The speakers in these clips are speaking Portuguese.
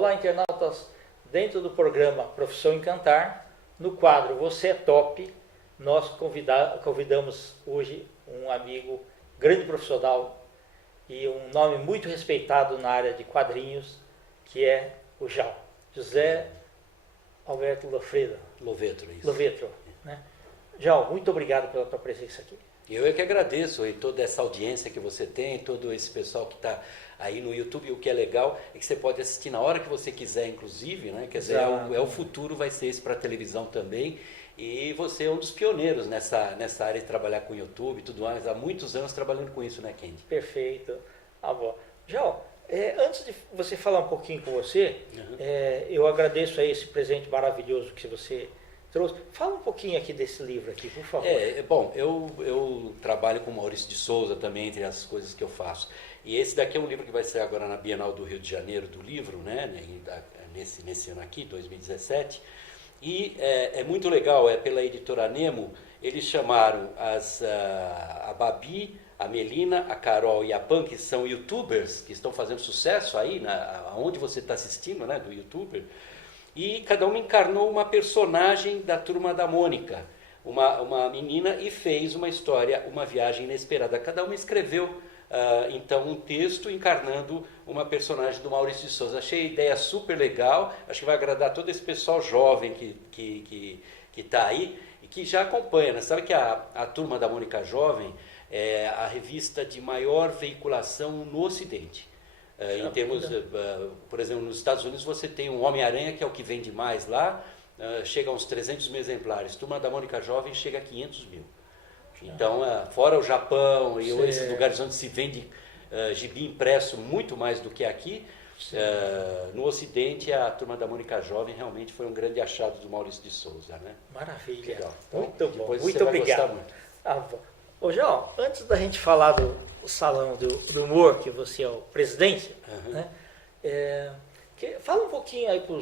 Olá, internautas. Dentro do programa Profissão Encantar, no quadro Você é Top, nós convidamos hoje um amigo, grande profissional e um nome muito respeitado na área de quadrinhos, que é o Jal, José Alberto Lovetro, né? Jal, muito obrigado pela tua presença aqui. Eu é que agradeço e toda essa audiência que você tem, todo esse pessoal que está aí no YouTube. O que é legal é que você pode assistir na hora que você quiser, inclusive, né? Quer dizer, é o futuro, vai ser esse para a televisão também. E você é um dos pioneiros nessa área de trabalhar com YouTube e tudo mais. Há muitos anos trabalhando com isso, né, Kendi? Perfeito. Ah, bom. Jal, antes de você falar um pouquinho com você, eu agradeço aí esse presente maravilhoso que você trouxe. Fala um pouquinho aqui desse livro aqui, por favor. Bom, eu trabalho com Maurício de Souza também, entre as coisas que eu faço. E esse daqui é um livro que vai ser agora na Bienal do Rio de Janeiro do livro, né, nesse ano aqui, 2017. E é muito legal, é pela editora Nemo. Eles chamaram a Babi, a Melina, a Carol e a Pan, que são youtubers, que estão fazendo sucesso aí, onde você está assistindo, né, do youtuber. E cada uma encarnou uma personagem da Turma da Mônica, uma menina, e fez uma história, uma viagem inesperada. Cada uma escreveu, então, um texto encarnando uma personagem do Maurício de Souza. Achei a ideia super legal, acho que vai agradar todo esse pessoal jovem que está aí e que já acompanha, né? Sabe que a Turma da Mônica Jovem é a revista de maior veiculação no Ocidente. Em termos, por exemplo, nos Estados Unidos você tem um Homem-Aranha, que é o que vende mais lá, chega a uns 300 mil exemplares. Turma da Mônica Jovem chega a 500 mil. Então, fora o Japão e esses lugares onde se vende gibi impresso muito mais do que aqui, no Ocidente a Turma da Mônica Jovem realmente foi um grande achado do Maurício de Souza, né? Maravilha. Então, muito bom, muito obrigado. Ô, João, antes da gente falar do Salão do Humor, que você é o presidente, né? Fala um pouquinho aí para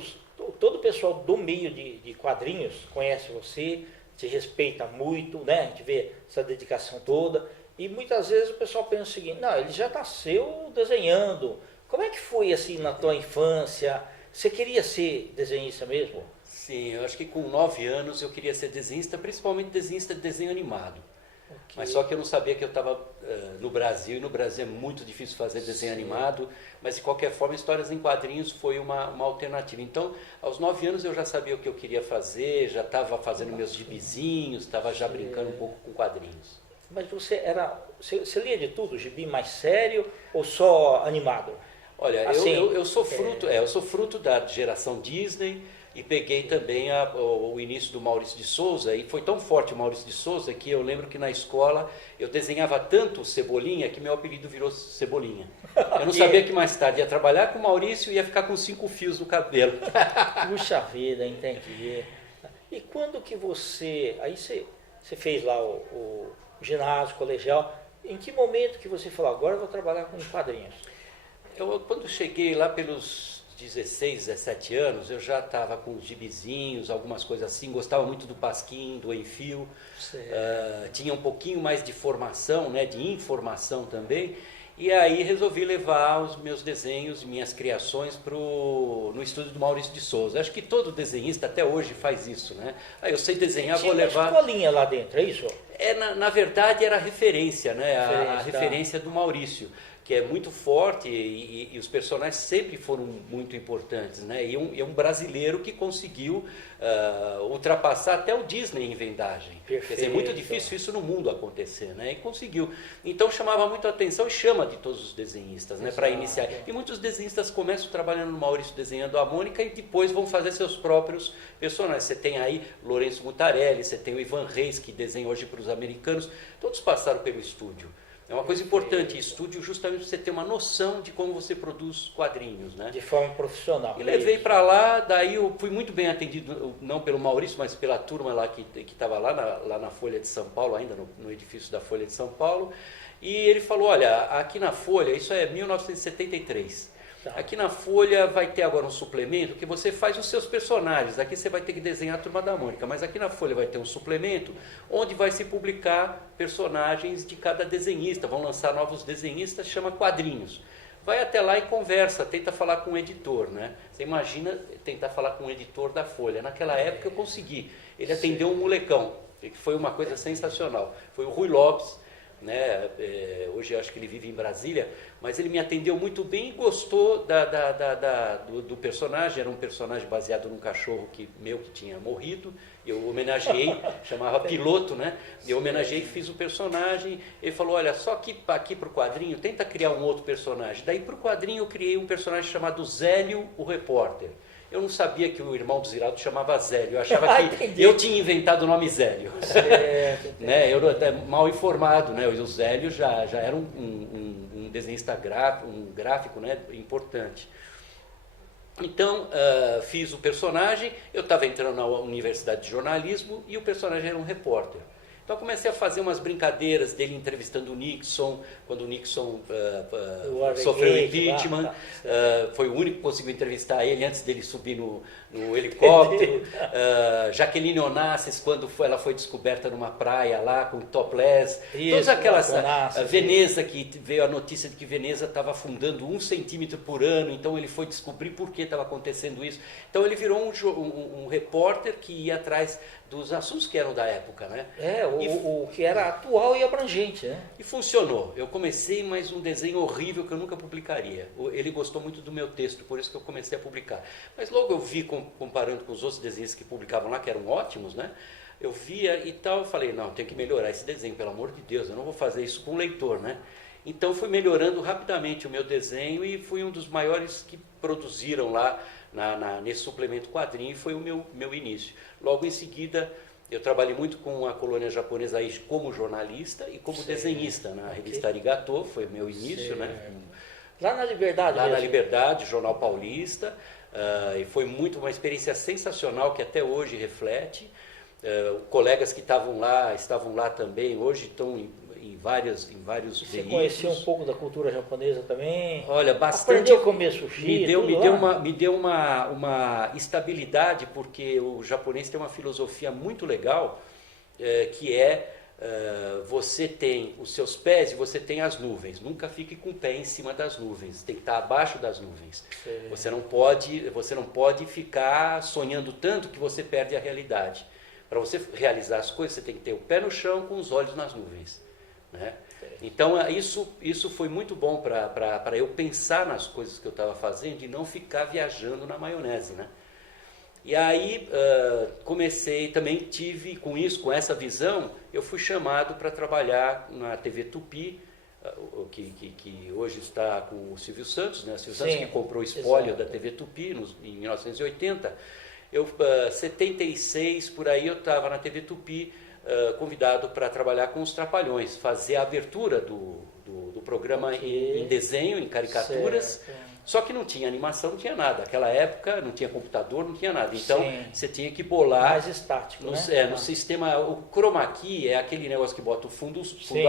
todo o pessoal do meio de quadrinhos, conhece você, te respeita muito, né? A gente vê essa dedicação toda, e muitas vezes o pessoal pensa o seguinte: não, ele já nasceu desenhando. Como é que foi assim na tua infância? Você queria ser desenhista mesmo? Sim, eu acho que com 9 anos eu queria ser desenhista, principalmente desenhista de desenho animado. Okay. Mas só que eu não sabia que eu estava no Brasil, e no Brasil é muito difícil fazer desenho animado, mas de qualquer forma histórias em quadrinhos foi uma alternativa. Então, aos 9 anos eu já sabia o que eu queria fazer, já estava fazendo meus gibizinhos, estava já brincando um pouco com quadrinhos. Mas você lia de tudo, gibi mais sério ou só animado? Olha, assim, eu sou fruto da geração Disney. E peguei também o início do Maurício de Souza, e foi tão forte o Maurício de Souza que eu lembro que na escola eu desenhava tanto Cebolinha que meu apelido virou Cebolinha. Eu não sabia que mais tarde ia trabalhar com o Maurício e ia ficar com 5 fios no cabelo. Puxa vida, entendi. E quando que aí você fez lá o ginásio, colegial, em que momento que você falou: agora eu vou trabalhar com quadrinhos? Quando cheguei lá pelos 16, 17 anos, eu já estava com os gibizinhos, algumas coisas assim, gostava muito do Pasquim, do Enfio, tinha um pouquinho mais de formação, né, de informação também, e aí resolvi levar os meus desenhos, minhas criações no estúdio do Maurício de Souza. Acho que todo desenhista até hoje faz isso, né? Aí eu sei desenhar, vou levar... Tinha uma escolinha lá dentro, é isso? Na verdade era a referência, né? A referência do Maurício, que é muito forte, e os personagens sempre foram muito importantes, né? E é um brasileiro que conseguiu ultrapassar até o Disney em vendagem. Perfeito. Quer dizer, é muito difícil isso no mundo acontecer, né? E conseguiu. Então chamava muito a atenção e chama de todos os desenhistas, né? Para iniciar. E muitos desenhistas começam trabalhando no Maurício desenhando a Mônica e depois vão fazer seus próprios personagens. Você tem aí Lourenço Mutarelli, você tem o Ivan Reis, que desenha hoje para os americanos. Todos passaram pelo estúdio. É uma coisa importante, estúdio, justamente para você ter uma noção de como você produz quadrinhos, né? De forma profissional. E levei para lá, daí eu fui muito bem atendido, não pelo Maurício, mas pela turma lá que estava lá na Folha de São Paulo, ainda no edifício da Folha de São Paulo. E ele falou: olha, aqui na Folha, isso é 1973, aqui na Folha vai ter agora um suplemento que você faz os seus personagens. Aqui você vai ter que desenhar a Turma da Mônica, mas aqui na Folha vai ter um suplemento onde vai se publicar personagens de cada desenhista. Vão lançar novos desenhistas, chama Quadrinhos. vai até lá e conversa, tenta falar com o editor, né? Você imagina tentar falar com o editor da Folha. Naquela época eu consegui. Ele atendeu um molecão, que foi uma coisa sensacional. Foi o Rui Lopes, né? Hoje eu acho que ele vive em Brasília, mas ele me atendeu muito bem e gostou do personagem. Era um personagem baseado num cachorro meu que tinha morrido. Eu homenageei, chamava Piloto, né? Eu homenageei, fiz o personagem. Ele falou, olha, só que aqui para o quadrinho, tenta criar um outro personagem. Daí para o quadrinho eu criei um personagem chamado Zélio, o repórter. Eu não sabia que o irmão do Ziraldo chamava Zélio. Eu achava que eu tinha inventado o nome Zélio. Né? Eu até mal informado, né? O Zélio já era um desenhista gráfico, né? Importante. Então, fiz o personagem, eu estava entrando na Universidade de Jornalismo e o personagem era um repórter. Então, comecei a fazer umas brincadeiras dele entrevistando o Nixon, quando o Nixon sofreu impeachment. Foi o único que conseguiu entrevistar ele antes dele subir no helicóptero. Jaqueline Onassis, quando ela foi descoberta numa praia lá com topless. Todas aquelas... Veneza, que veio a notícia de que Veneza estava afundando 1 centímetro por ano, então ele foi descobrir por que estava acontecendo isso. Então, ele virou um repórter que ia atrás dos assuntos que eram da época, né? O que era atual e abrangente, né? E funcionou. Eu comecei mais um desenho horrível que eu nunca publicaria. Ele gostou muito do meu texto, por isso que eu comecei a publicar. Mas logo eu vi, comparando com os outros desenhos que publicavam lá, que eram ótimos, né? Eu via e tal, eu falei, não, tem que melhorar esse desenho, pelo amor de Deus, eu não vou fazer isso com o leitor, né? Então fui melhorando rapidamente o meu desenho e fui um dos maiores que produziram lá nesse suplemento quadrinho, e foi o meu início. Logo em seguida, eu trabalhei muito com a colônia japonesa aí como jornalista e como desenhista na revista Arigato, foi o meu início, né? Lá na Liberdade Lá mesmo. na Liberdade, Jornal Paulista, e foi uma experiência sensacional que até hoje reflete. Colegas que estavam lá também, hoje estão em vários veículos. Você conheceu um pouco da cultura japonesa também? Olha, bastante. Aprendeu a comer sushi? Me deu uma estabilidade, porque o japonês tem uma filosofia muito legal, que você tem os seus pés e você tem as nuvens. Nunca fique com o pé em cima das nuvens, tem que estar abaixo das nuvens. Você não pode ficar sonhando tanto que você perde a realidade. Para você realizar as coisas, você tem que ter o pé no chão com os olhos nas nuvens, né? Então, isso foi muito bom para eu pensar nas coisas que eu estava fazendo e não ficar viajando na maionese, né? E aí, também tive com essa visão, eu fui chamado para trabalhar na TV Tupi, que hoje está com o Silvio Santos, né? O Silvio Santos que comprou o espólio da TV Tupi em 1980. 76, por aí, eu estava na TV Tupi, convidado para trabalhar com os Trapalhões, fazer a abertura do programa em desenho, em caricaturas, só que não tinha animação, não tinha nada. Naquela época não tinha computador, não tinha nada. Então você tinha que bolar... Mais estático, né? No sistema, o chroma key é aquele negócio que bota o fundo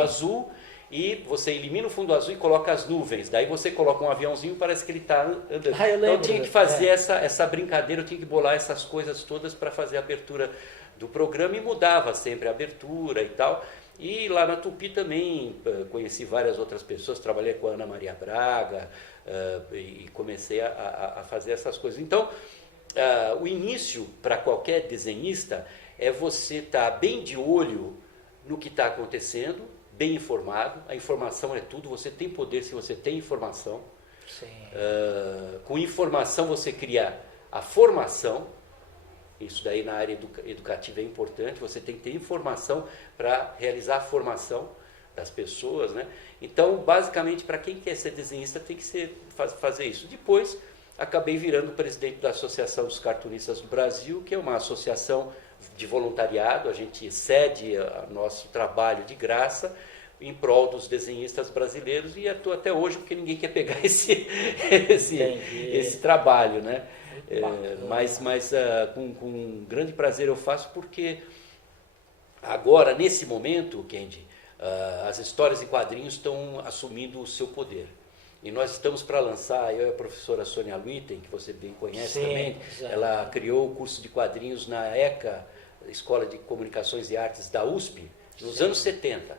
azul, e você elimina o fundo azul e coloca as nuvens. Daí você coloca um aviãozinho, parece que ele está andando. Então eu tinha que fazer essa brincadeira, eu tinha que bolar essas coisas todas para fazer a abertura do programa, e mudava sempre a abertura e tal. E lá na Tupi também conheci várias outras pessoas, trabalhei com a Ana Maria Braga, e comecei a fazer essas coisas. Então, o início para qualquer desenhista é você estar bem de olho no que está acontecendo, bem informado. A informação é tudo, você tem poder se você tem informação. Com informação você cria a formação. Isso daí na área educativa é importante, você tem que ter informação para realizar a formação das pessoas, né? Então, basicamente, para quem quer ser desenhista, tem que fazer isso. Depois, acabei virando presidente da Associação dos Cartunistas do Brasil, que é uma associação de voluntariado, a gente cede nosso trabalho de graça em prol dos desenhistas brasileiros, e atuo até hoje, porque ninguém quer pegar esse trabalho, né? Mas com grande prazer eu faço, porque agora, nesse momento, Kendi, as histórias em quadrinhos estão assumindo o seu poder. E nós estamos para lançar, eu e a professora Sônia Luiten, que você bem conhece também, ela criou o curso de quadrinhos na ECA, Escola de Comunicações e Artes da USP, nos anos 70.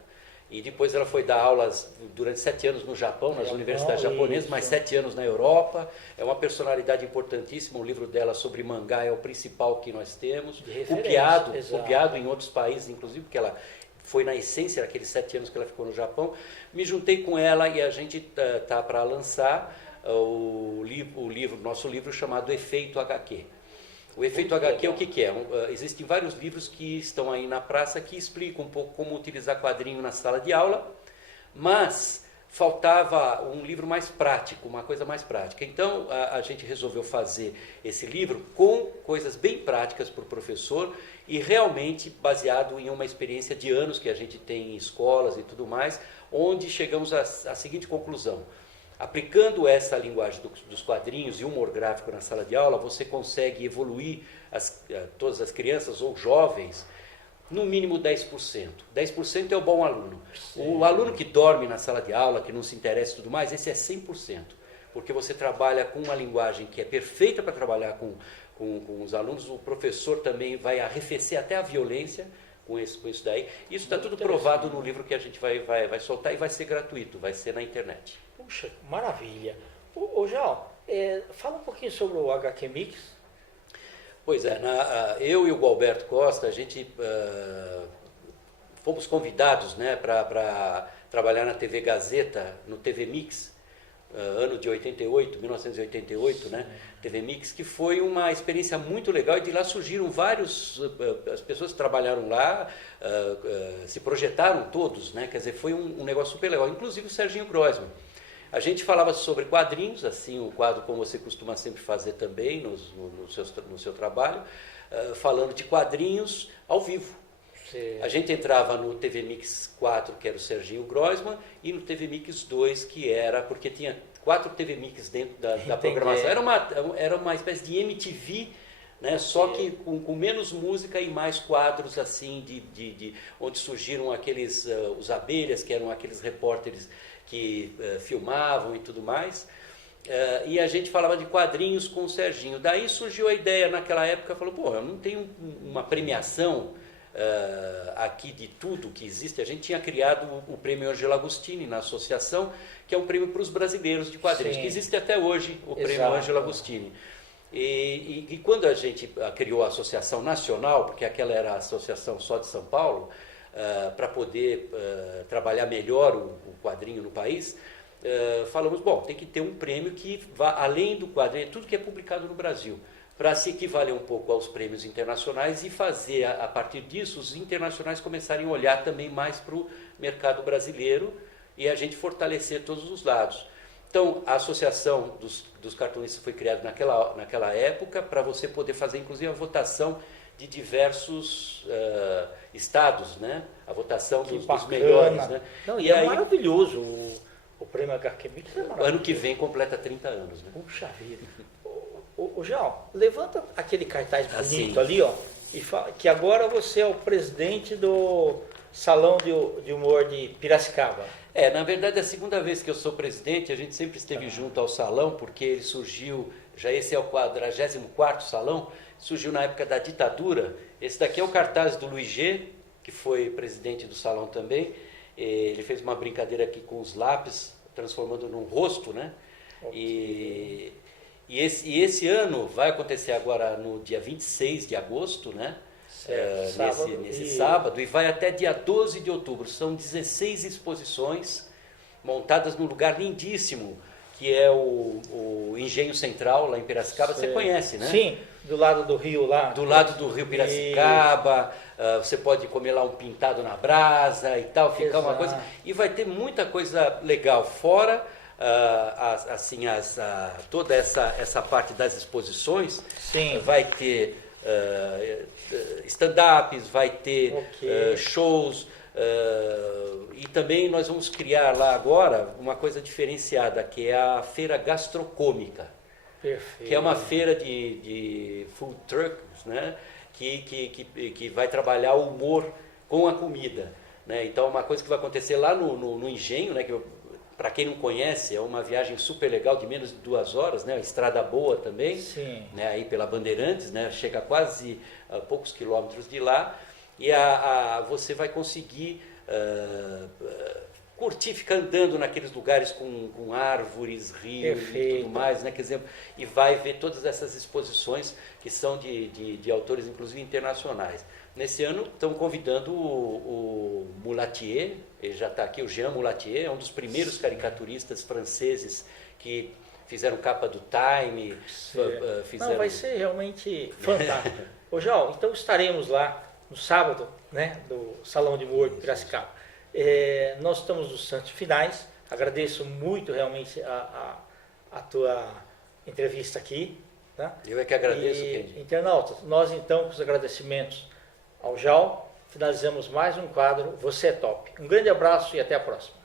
E depois ela foi dar aulas durante 7 anos no Japão, nas universidades japonesas, mais 7 anos na Europa. É uma personalidade importantíssima. O livro dela sobre mangá é o principal que nós temos. Copiado em outros países, inclusive, porque ela foi na essência daqueles 7 anos que ela ficou no Japão. Me juntei com ela e a gente está para lançar nosso livro chamado Efeito HQ. O Efeito HQ, o que é? Existem vários livros que estão aí na praça que explicam um pouco como utilizar quadrinho na sala de aula, mas faltava um livro mais prático, uma coisa mais prática. Então, a gente resolveu fazer esse livro com coisas bem práticas para o professor e realmente baseado em uma experiência de anos que a gente tem em escolas e tudo mais, onde chegamos à seguinte conclusão. Aplicando essa linguagem dos quadrinhos e humor gráfico na sala de aula, você consegue evoluir todas as crianças ou jovens no mínimo 10%. 10% é o bom aluno. Sim. O aluno que dorme na sala de aula, que não se interessa e tudo mais, esse é 100%. Porque você trabalha com uma linguagem que é perfeita para trabalhar com os alunos. O professor também vai arrefecer até a violência com isso daí. Isso está tudo provado no livro que a gente vai soltar e vai ser gratuito, vai ser na internet. Puxa, maravilha. Ô João, fala um pouquinho sobre o HQ Mix. Pois é, eu e o Gualberto Costa, a gente fomos convidados, né, para trabalhar na TV Gazeta, no TV Mix, ano de 1988, né, TV Mix, que foi uma experiência muito legal e de lá surgiram as pessoas que trabalharam lá, se projetaram todos, né, quer dizer, foi um negócio super legal, inclusive o Serginho Groisman. A gente falava sobre quadrinhos, assim, o quadro como você costuma sempre fazer também no seu trabalho, falando de quadrinhos ao vivo. Sim. A gente entrava no TV Mix 4, que era o Serginho Groisman, e no TV Mix 2, que era, porque tinha 4 TV Mix dentro da programação. Era uma espécie de MTV, né, só que com menos música e mais quadros, assim, onde surgiram os abelhas, que eram aqueles repórteres que filmavam e tudo mais, e a gente falava de quadrinhos com o Serginho. Daí surgiu a ideia naquela época, falou, pô, eu não tenho uma premiação aqui de tudo que existe. A gente tinha criado o prêmio Angelo Agostini na associação, que é um prêmio para os brasileiros de quadrinhos, que existe até hoje, o prêmio Angelo Agostini. E quando a gente criou a Associação Nacional, porque aquela era a associação só de São Paulo, para poder trabalhar melhor o quadrinho no país, falamos, bom, tem que ter um prêmio que vá além do quadrinho, tudo que é publicado no Brasil, para se equivaler um pouco aos prêmios internacionais e fazer, a partir disso, os internacionais começarem a olhar também mais para o mercado brasileiro e a gente fortalecer todos os lados. Então, a Associação dos Cartunistas foi criada naquela época para você poder fazer, inclusive, a votação de diversos estados, né? A votação dos melhores. Né? Não, e é maravilhoso o prêmio HQ Mix. Ano que vem completa 30 anos. Né? Puxa vida. Ô João, levanta aquele cartaz bonito ali, ó, e fala que agora você é o presidente do Salão de Humor de Piracicaba. Na verdade, é a segunda vez que eu sou presidente. A gente sempre esteve junto ao salão, porque ele surgiu, já esse é o 44º salão, surgiu na época da ditadura. Esse daqui é o cartaz do Luiz G., que foi presidente do salão também. Ele fez uma brincadeira aqui com os lápis, transformando num rosto, né? Okay. E esse ano vai acontecer agora no dia 26 de agosto, né? Nesse sábado, e vai até dia 12 de outubro. São 16 exposições montadas num lugar lindíssimo, que é o Engenho Central, lá em Piracicaba. Você conhece, né? Sim, do lado do rio lá. Do lado do rio Piracicaba, você pode comer lá um pintado na brasa e tal, ficar uma coisa. E vai ter muita coisa legal, fora toda essa parte das exposições. Sim. Vai ter stand-ups, vai ter shows, e também nós vamos criar lá agora uma coisa diferenciada, que é a Feira Gastrocômica. Perfeito. Que é uma feira de food trucks, né? que vai trabalhar o humor com a comida. Né? Então, uma coisa que vai acontecer lá no Engenho, né? Para quem não conhece, é uma viagem super legal de menos de 2 horas, né? Uma estrada boa também. Sim. Né? Aí pela Bandeirantes, né? Chega a quase poucos quilômetros de lá, e você vai conseguir curtir, ficar andando naqueles lugares com árvores, rios e tudo mais, né? Quer dizer, e vai ver todas essas exposições que são de autores, inclusive internacionais. Nesse ano, estão convidando o Moulatier, ele já está aqui, o Jean Moulatier, é um dos primeiros caricaturistas franceses que fizeram capa do Time. Não, vai ser realmente fantástico. Ô, João, então estaremos lá no sábado, né, do Salão de Humor de Piracicaba. Nós estamos nos instantes finais. Agradeço muito realmente a tua entrevista aqui. Tá? Eu é que agradeço, Kendi. Internautas, nós então, com os agradecimentos ao João, finalizamos mais um quadro Você é Top. Um grande abraço e até a próxima.